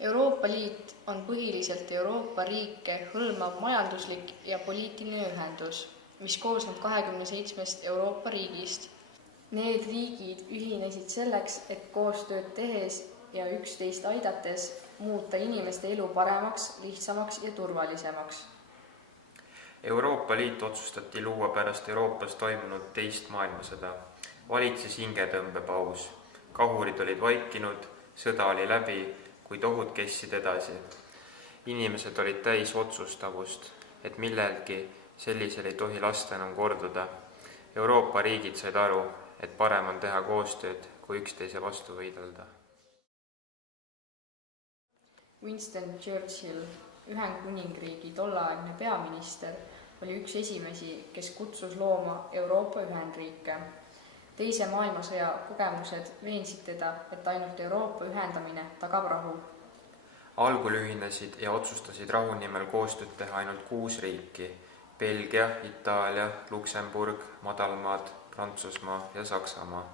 Euroopa Liit on põhiliselt Euroopa riike hõlmav majanduslik ja poliitiline ühendus, mis koosneb 27 Euroopa riigist. Need riigid ühinesid selleks, et koostööd tehes ja üksteist aidates muuta inimeste elu paremaks, lihtsamaks ja turvalisemaks. Euroopa Liit otsustati luua pärast Euroopas toimunud teist maailmasõda. Valitses hingetõmbepaus. Kahurid olid vaikinud, sõda oli läbi, kuid ohud kestsid edasi. Inimesed olid täis otsustavust, et millelgi sellisel ei tohi lasta enam korduda. Euroopa riigid said aru, et parem on teha koostööd, kui üksteise vastu võidelda. Winston Churchill, Ühendkuningriigi tolleaegne peaminister, oli üks esimesi, kes kutsus looma Euroopa Ühendriike. Teise maailmasõja kogemused veensid teda, et ainult Euroopa ühendamine tagab rahu. Algul ühinesid ja otsustasid rahu nimel koostööd teha ainult 6 riiki: Belgia, Itaalia, Luksemburg, Madalmaad, Prantsusmaa ja Saksamaa.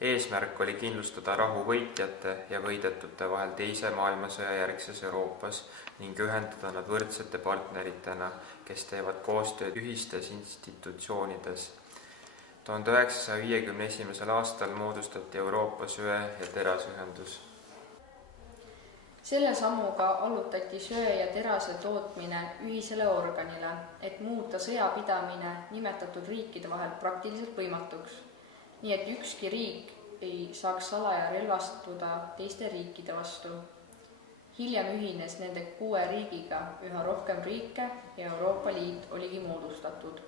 Eesmärk oli kindlustada rahu võitjate ja võidetute vahel teise maailmasõja järgses Euroopas ning ühendada nad võrdsete partneritena, kes teevad koostööd ühistes institutsioonides. 1951. aastal moodustati Euroopa söe- ja terasühendus. Selle sammuga allutati söe ja terase tootmine ühisele organile, et muuta sõjapidamine nimetatud riikide vahel praktiliselt võimatuks. Nii et ükski riik ei saaks salaja relvastuda teiste riikide vastu. Hiljem ühines nende 6 riigiga üha rohkem riike ja Euroopa Liit oligi moodustatud.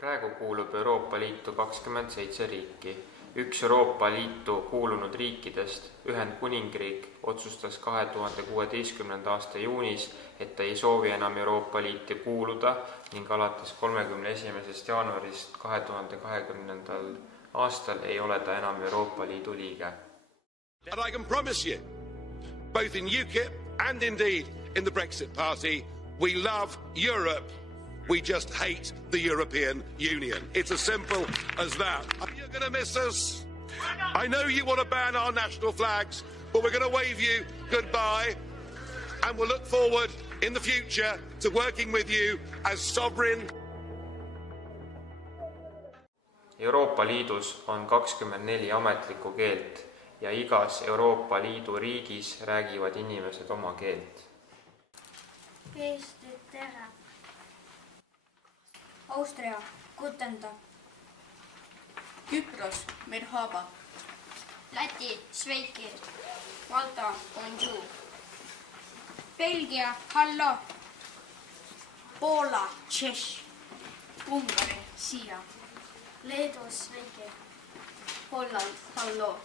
Praegu kuulub Euroopa Liitu 27 riiki. Üks Euroopa Liitu kuulunud riikidest, Ühendkuningriik, otsustas 2016. aasta juunis, et ta ei soovi enam Euroopa Liitu kuuluda ning alates 31. jaanuarist 2020. aastal ei ole ta enam Euroopa Liidu liige. And I can promise you, both in UKIP and indeed in the Brexit Party, we love Europe. We just hate the European Union. It's as simple as that. You're going to miss us. I know you want to ban our national flags, but we're going to wave you goodbye, and we'll look forward in the future to working with you as sovereign. Euroopa Liidus on 24 ametlikku keelt ja igas Euroopa Liidu riigis räägivad inimesed oma keelt. Eesti tere. Austria, guten Tag. Küpros, merhaba. Läti, sveiki. Malta, bonjour. Belgia, hallo. Poola, tšešš. Ungari, siia. Leedu, sveiki. Holland, hallo.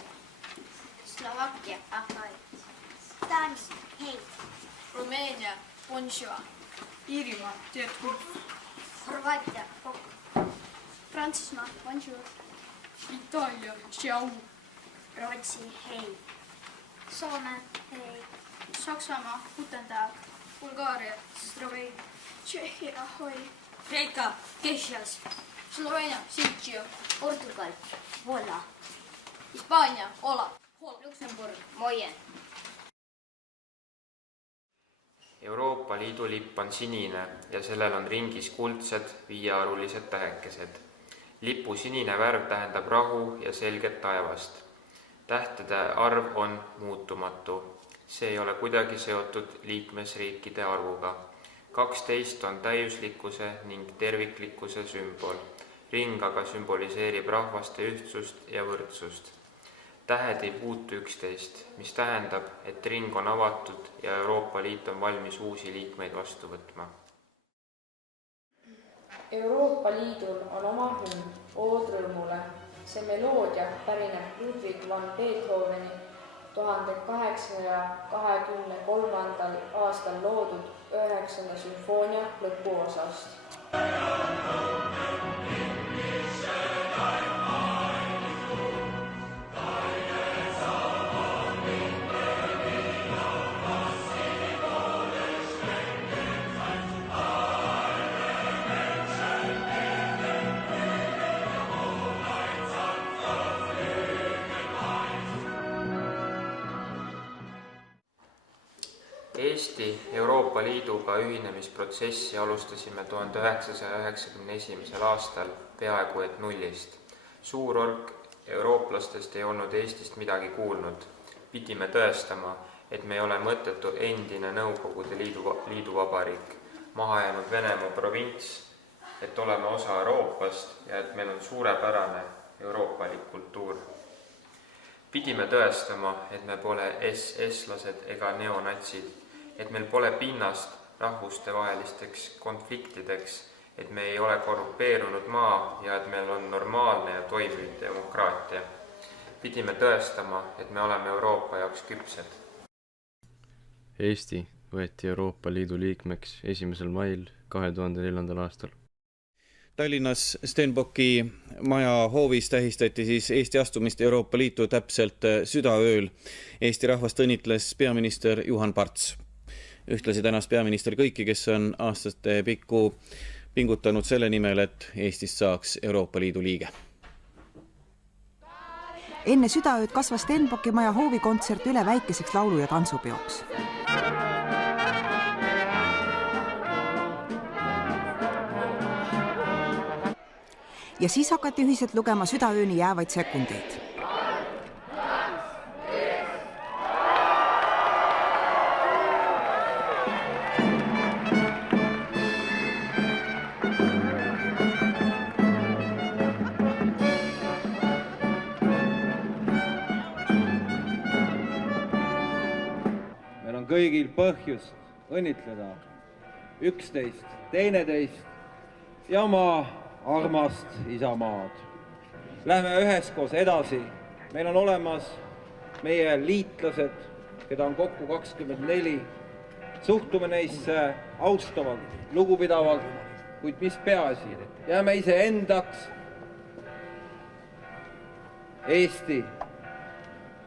Slovakkia, ahoi. Taani, hei. Rumeenia, bonjour. Iirimaa, teetkuu. Horvaatia, pok. Prantsusmaa, bonjour. Itaalia, ciao. Rootsi, hei. Soome, hei. Saksamaa, guten Tag. Bulgaaria, zdravei. Tšehhi, ahoi. Kreeka, kešjas. Sloveenia, sitšio. Portugal, vola. Hispaania, hola. Luksemburg, moje. Euroopa Liidu lipp on sinine ja sellel on ringis kuldsed 5-arulised tähekesed. Lipu sinine värv tähendab rahu ja selget taevast. tähtede arv on muutumatu. See ei ole kuidagi seotud liikmesriikide arvuga. 12 on täiuslikkuse ning terviklikkuse sümbol. Ring aga sümboliseerib rahvaste ühtsust ja võrdsust. Tähed ei puutu üksteist, mis tähendab, et ring on avatud ja Euroopa Liit on valmis uusi liikmeid vastu võtma. Euroopa Liidul on oma hümn, Ood rõõmule. See meloodia pärineb Ludwig van Beethoveni 1823. aastal loodud 9. sümfoonia lõpuosast. Eesti Euroopa Liiduga ühinemisprotsessi alustasime 1991. aastal peaaegu et nullist. Suur hulk eurooplastest ei olnud Eestist midagi kuulnud. Pidime tõestama, et me ei ole mõttetu endine Nõukogude Liiduvabariik, maha jäänud Venemaa provints, et oleme osa Euroopast ja et meil on suurepärane euroopalik kultuur. Pidime tõestama, et me pole SS-lased ega neonatsid, et meil pole pinnast rahvustevahelisteks konfliktideks, et me ei ole korrupeerunud maa ja et meil on normaalne ja toimiv demokraatia. Pidime tõestama, et me oleme Euroopa jaoks küpsed. Eesti võeti Euroopa Liidu liikmeks 1. mail 2004. aastal. Tallinnas Stenbocki maja hoovis tähistati siis Eesti astumist Euroopa Liitu täpselt südaööl. Eesti rahvast õnnitles peaminister Juhan Parts. Ühtlasi tänas peaminister kõiki, kes on aastate pikku pingutanud selle nimel, et Eestist saaks Euroopa Liidu liige. Enne südaööd kasvas Stenbocki maja hoovikontsert üle väikeseks laulu- ja tantsupeoks. Ja siis hakati ühiselt lugema südaööni jäävaid sekundeid. Meil on kõigil põhjust õnnitleda üksteist, teineteist ja oma armast Isamaad. Lähme üheskoos edasi. Meil on olemas meie liitlased, keda on kokku 24. Suhtume neisse austavalt, lugupidavalt, kuid mis peaasi, jääme ise endaks. Eesti,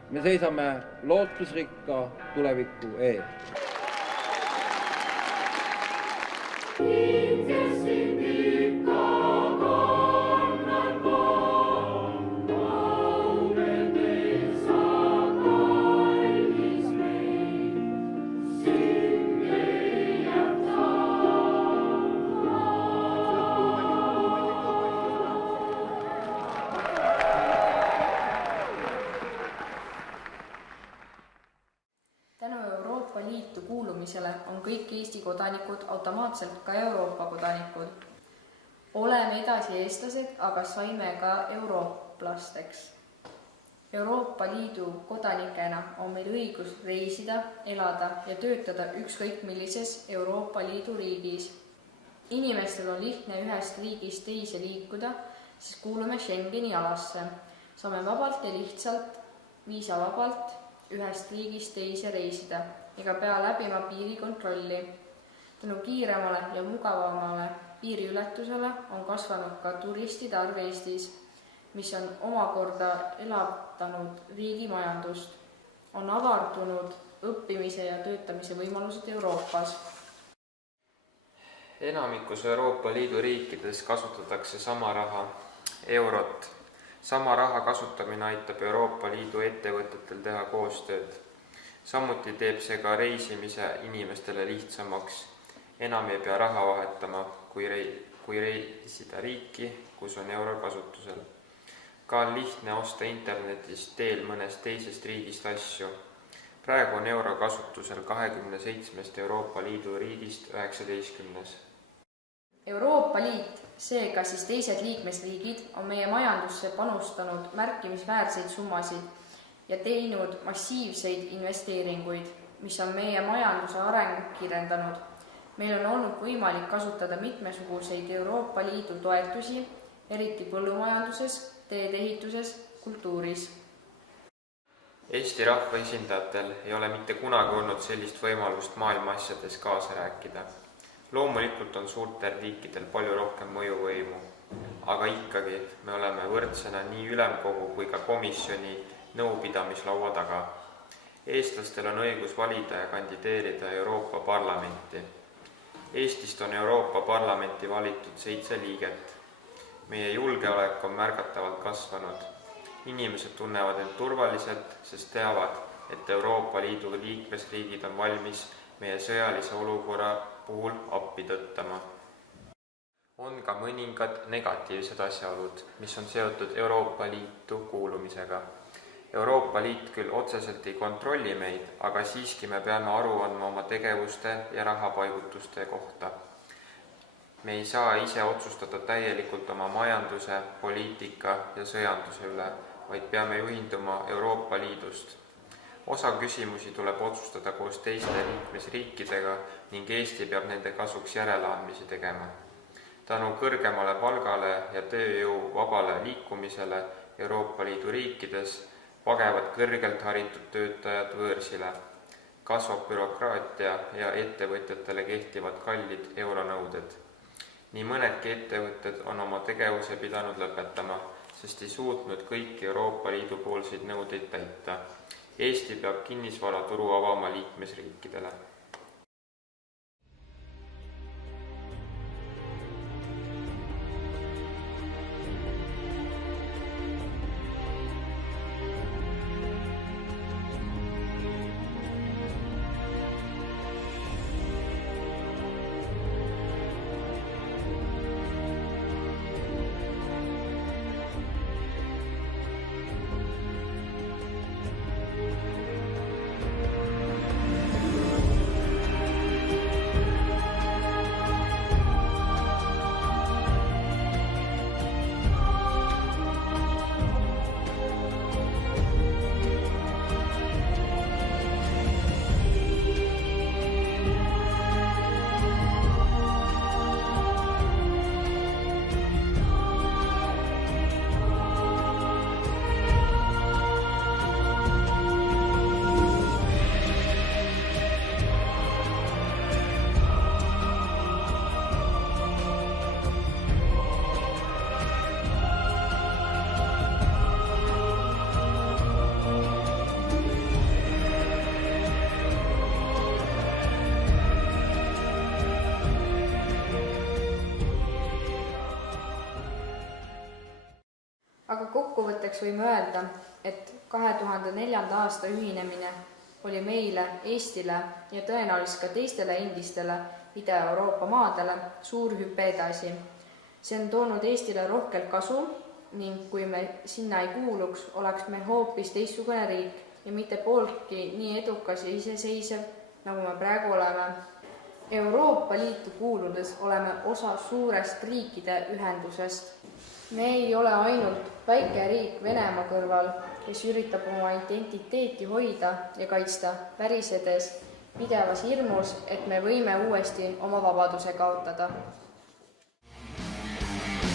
me seisame lootusrikka tuleviku ees. On kõik Eesti kodanikud automaatselt ka Euroopa kodanikud. Oleme edasi eestlased, aga saime ka eurooplasteks. Euroopa Liidu kodanikena on meil õigus reisida, elada ja töötada ükskõik millises Euroopa Liidu riigis. Inimestel on lihtne ühest riigist teise liikuda, sest kuulume Schengeni alasse. Saame vabalt ja lihtsalt, viisavabalt ühest riigist teise reisida ega pea läbima piirikontrolli. Tänu kiiremale ja mugavamale piiriületusele on kasvanud ka turistide arv Eestis, mis on omakorda elavdanud riigi majandust. On avardunud õppimise ja töötamise võimalused Euroopas. Enamikus Euroopa Liidu riikides kasutatakse sama raha, eurot. Sama raha kasutamine aitab Euroopa Liidu ettevõtetel teha koostööd. Samuti teeb see ka reisimise inimestele lihtsamaks. Enam ei pea raha vahetama, kui reisida riiki, kus on euro kasutusel. Ka on lihtne osta internetist teel mõnest teisest riigist asju. Praegu on euro kasutusel 27 Euroopa Liidu riigist 19. Euroopa Liit, seega siis teised liikmesriigid, on meie majandusse panustanud märkimisväärseid summasid ja teinud massiivseid investeeringuid, mis on meie majanduse arengu kiirendanud. Meil on olnud võimalik kasutada mitmesuguseid Euroopa Liidu toetusi, eriti põllumajanduses, teedeehituses, kultuuris. Eesti rahva esindajatel ei ole mitte kunagi olnud sellist võimalust maailma asjades kaasa rääkida. Loomulikult on suurtel riikidel palju rohkem mõjuvõimu, aga ikkagi me oleme võrdsena nii ülemkogu kui ka komisjoni nõupidamislaua taga. Eestlastel on õigus valida ja kandideerida Euroopa Parlamenti. Eestist on Euroopa Parlamenti valitud 7 liiget. Meie julgeolek on märgatavalt kasvanud. Inimesed tunnevad end turvaliselt, sest teavad, et Euroopa Liidu liikmesriigid on valmis meie sõjalise olukorra puhul appi tõttama. On ka mõningad negatiivsed asjaolud, mis on seotud Euroopa Liitu kuulumisega. Euroopa Liit küll otseselt ei kontrolli meid, aga siiski me peame aru andma oma tegevuste ja rahapaigutuste kohta. Me ei saa ise otsustada täielikult oma majanduse, poliitika ja sõjanduse üle, vaid peame juhinduma Euroopa Liidust. Osa küsimusi tuleb otsustada koos teiste liikmesriikidega ning Eesti peab nende kasuks järeleandmisi tegema. Tänu kõrgemale palgale ja tööjõu vabale liikumisele Euroopa Liidu riikides pagevad kõrgelt haritud töötajad võõrsile. Kasvab bürokraatia ja ettevõtjatele kehtivad kallid euronõuded. Nii mõnedki ettevõtted on oma tegevuse pidanud lõpetama, sest ei suutnud kõiki Euroopa Liidu poolseid nõudeid täita. Eesti peab kinnisvaraturu avama liikmesriikidele. Aga kokkuvõtteks võime öelda, et 2004. aasta ühinemine oli meile, Eestile ja tõenäoliselt ka teistele endistele Ida-Euroopa maadele suur hüpe edasi. See on toonud Eestile rohkelt kasu ning kui me sinna ei kuuluks, oleks me hoopis teistsugune riik ja mitte pooltki nii edukas ja iseseisev, nagu me praegu oleme. Euroopa Liitu kuuludes oleme osa suurest riikide ühendusest. Me ei ole ainult väike riik Venemaa kõrval, kes üritab oma identiteeti hoida ja kaitsta, pärisedes pidevas hirmus, et me võime uuesti oma vabaduse kaotada.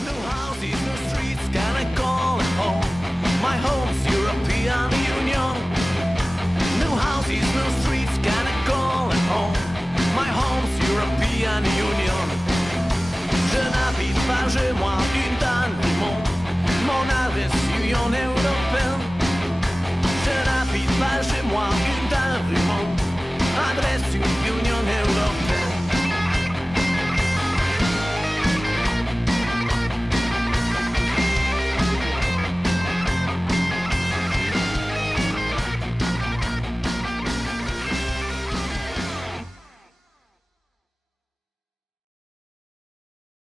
No houses, no streets, can I call it home? My home's European Union. No houses, no streets, can I call it home? My home's European Union. Je n'habite pas chez moi.